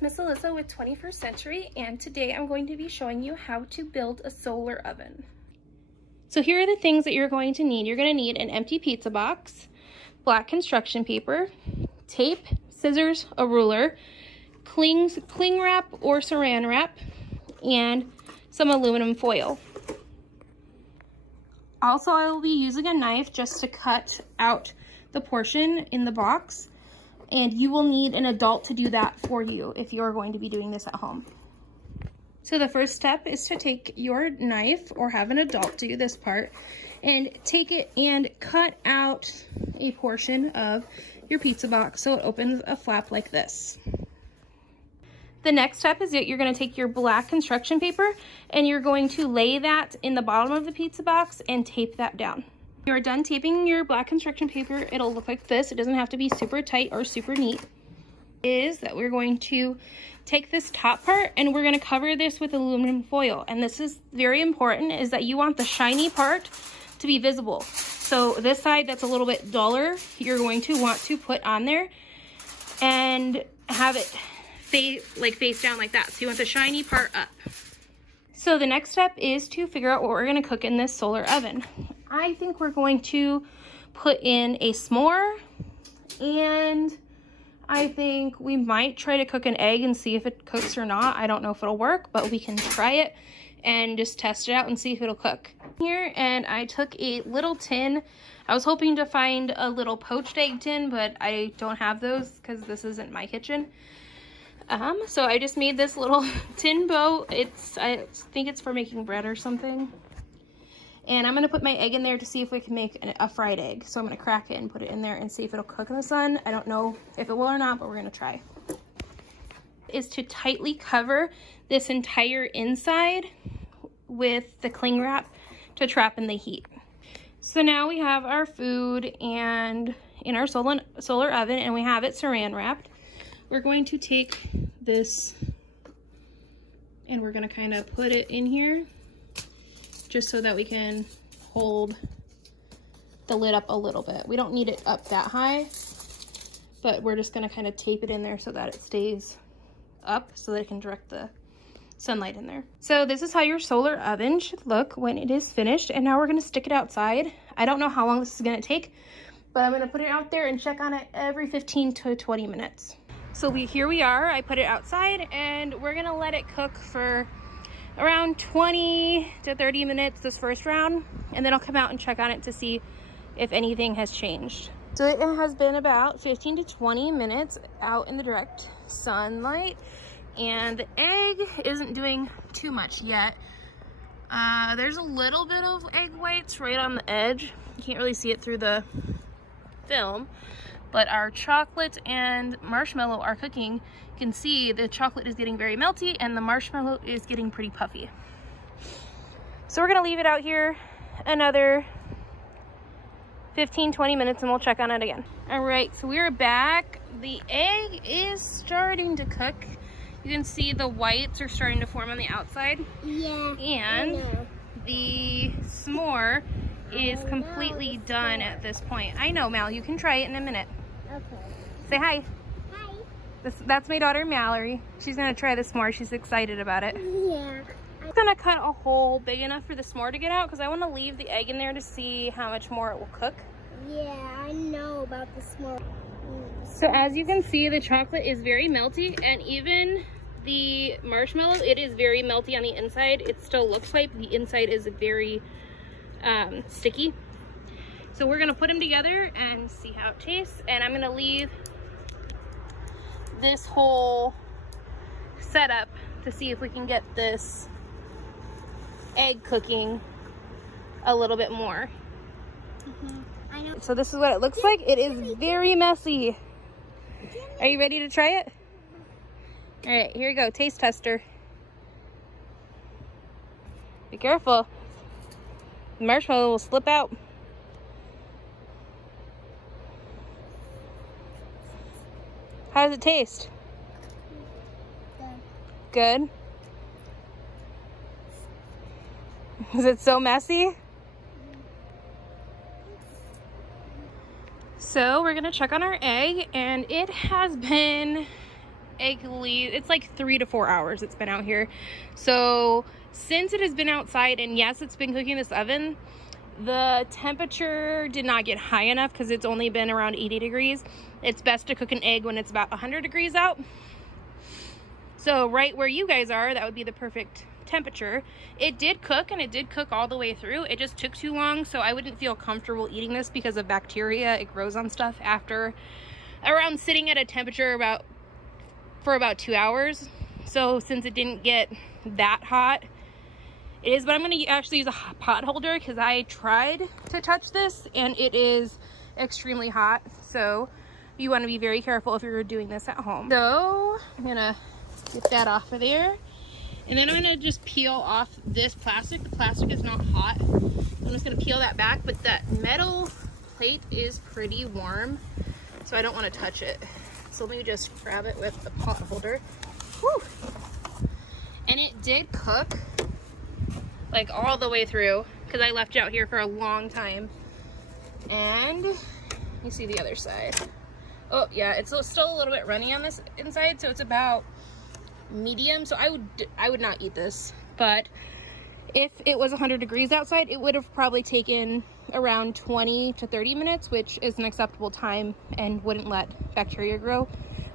it's Miss Alyssa with 21st Century, and today I'm going to be showing you how to build a solar oven. So here are the things that you're going to need. You're going to need an empty pizza box, black construction paper, tape, scissors, a ruler, cling wrap or saran wrap, and some aluminum foil. Also, I will be using a knife just to cut out the portion in the box, and you will need an adult to do that for you if you're going to be doing this at home. So the first step is to take your knife or have an adult do this part and take it and cut out a portion of your pizza box so it opens a flap like this. The next step is that you're going to take your black construction paper and you're going to lay that in the bottom of the pizza box and tape that down. When you're done taping your black construction paper, it'll look like this. It doesn't have to be super tight or super neat. Is that we're going to take this top part and we're going to cover this with aluminum foil. And this is very important, is that you want the shiny part to be visible. So this side that's a little bit duller, you're going to want to put on there and have it face down like that. So you want the shiny part up. So the next step is to figure out what we're going to cook in this solar oven. I think we're going to put in a s'more, and I think we might try to cook an egg and see if it cooks or not. I don't know if it'll work, but we can try it and just test it out and see if it'll cook. Here, and I took a little tin. I was hoping to find a little poached egg tin, but I don't have those because this isn't my kitchen. So I just made this little tin bowl. I think it's for making bread or something. And I'm gonna put my egg in there to see if we can make a fried egg. So I'm gonna crack it and put it in there and see if it'll cook in the sun. I don't know if it will or not, but we're gonna try. Is to tightly cover this entire inside with the cling wrap to trap in the heat. So now we have our food and in our solar oven, and we have it saran wrapped. We're going to take this and we're going to kind of put it in here just so that we can hold the lid up a little bit. We don't need it up that high, but we're just going to kind of tape it in there so that it stays up so that it can direct the sunlight in there. So this is how your solar oven should look when it is finished, and now we're going to stick it outside. I don't know how long this is going to take, but I'm going to put it out there and check on it every 15 to 20 minutes. So here we are. I put it outside and we're gonna let it cook for around 20 to 30 minutes this first round, and then I'll come out and check on it to see if anything has changed. So it has been about 15 to 20 minutes out in the direct sunlight, and the egg isn't doing too much yet. There's a little bit of egg whites right on the edge. You can't really see it through the film. But our chocolate and marshmallow are cooking. You can see the chocolate is getting very melty and the marshmallow is getting pretty puffy. So we're gonna leave it out here another 15-20 minutes and we'll check on it again. All right, so we're back. The egg is starting to cook. You can see the whites are starting to form on the outside. Yeah, and the s'more is completely done at this point. I know, Mal, you can try it in a minute. Okay. Say hi. Hi. That's my daughter, Mallory. She's gonna try the s'more. She's excited about it. Yeah. I'm gonna cut a hole big enough for the s'more to get out because I want to leave the egg in there to see how much more it will cook. Yeah, I know about the s'more. So as you can see, the chocolate is very melty, and even the marshmallow, it is very melty on the inside. It still looks like the inside is very sticky. So we're gonna put them together and see how it tastes, and I'm gonna leave this whole setup to see if we can get this egg cooking a little bit more. I know. So this is what it looks like. It is very messy. Are you ready to try it? All right, here we go. Taste tester. Be careful. The marshmallow will slip out. How does it taste? Good. Is it so messy? So we're gonna check on our egg, and it has been egg it's like 3 to 4 hours it's been out here. So since it has been outside, and yes, it's been cooking in this oven, the temperature did not get high enough because it's only been around 80 degrees. It's best to cook an egg when it's about 100 degrees out. So right where you guys are, that would be the perfect temperature. It did cook, and it did cook all the way through. It just took too long, so I wouldn't feel comfortable eating this because of bacteria. It grows on stuff after around sitting at a temperature for about 2 hours. So since it didn't get that hot, it is. But I'm going to actually use a pot holder because I tried to touch this and it is extremely hot. So you want to be very careful if you're doing this at home. So I'm gonna get that off of there, and then I'm gonna just peel off this plastic. The plastic is not hot, so I'm just gonna peel that back, but that metal plate is pretty warm, so I don't want to touch it. So let me just grab it with the pot holder. Whew. And it did cook like all the way through because I left it out here for a long time. And you see the other side. Oh yeah, it's still a little bit runny on this inside, so it's about medium. So I would not eat this, but if it was 100 degrees outside, it would have probably taken around 20 to 30 minutes, which is an acceptable time and wouldn't let bacteria grow.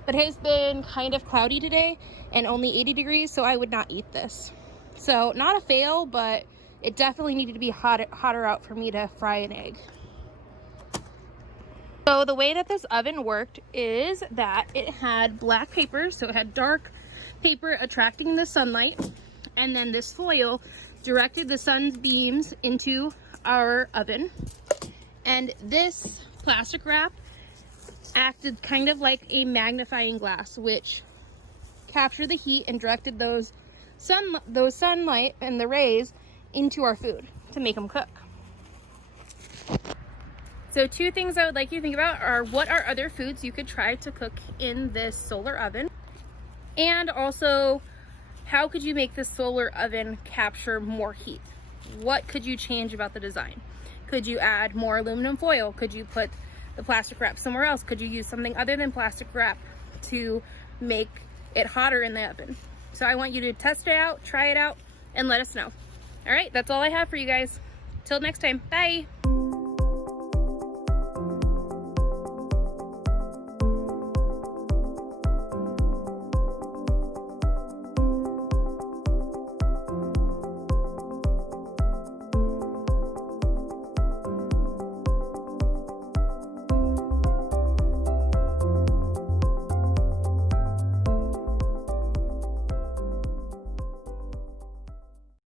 But it has been kind of cloudy today and only 80 degrees, so I would not eat this. So not a fail, but it definitely needed to be hotter out for me to fry an egg. So the way that this oven worked is that it had black paper, so it had dark paper attracting the sunlight, and then this foil directed the sun's beams into our oven, and this plastic wrap acted kind of like a magnifying glass, which captured the heat and directed those sunlight and the rays into our food to make them cook. So 2 things I would like you to think about are what are other foods you could try to cook in this solar oven, and also how could you make this solar oven capture more heat? What could you change about the design? Could you add more aluminum foil? Could you put the plastic wrap somewhere else? Could you use something other than plastic wrap to make it hotter in the oven? So I want you to test it out, try it out, and let us know. All right, that's all I have for you guys. Till next time, bye.